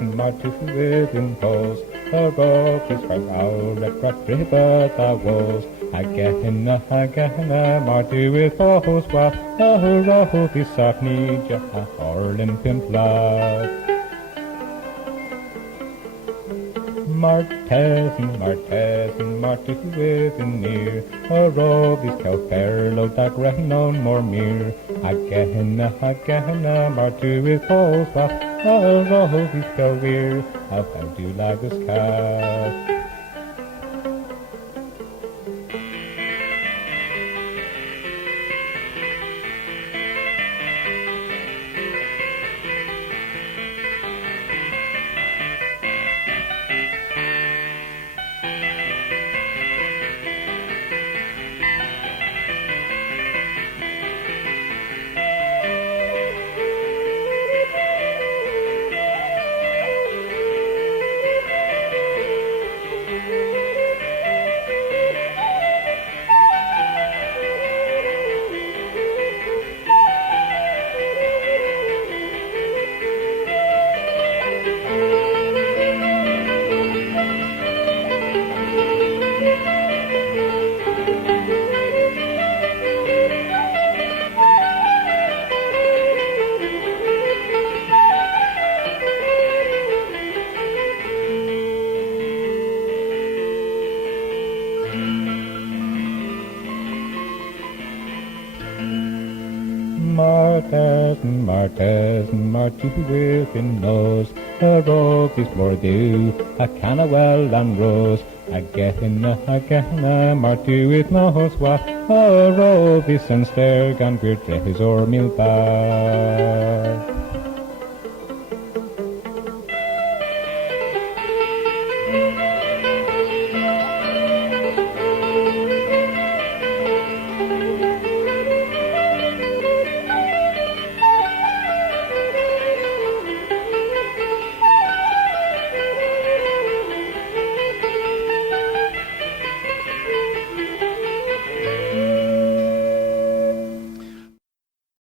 Martesen Martesen within post. The rope is from our aircraft river that was. Again, Marty with post was. The rope is of Nija, Olympian blood. Martesen Martesen Martesen within near. A robe is Calperlo that ran no more mere. Again, Marty with post was. A robe is Calweir. How do you like this cat? Martesen Martesen Martesen within nose. A robe is Bordeaux, a Kernewek and rose. Again, Marty with nose was. A robe is and sterg and weird dress or milk.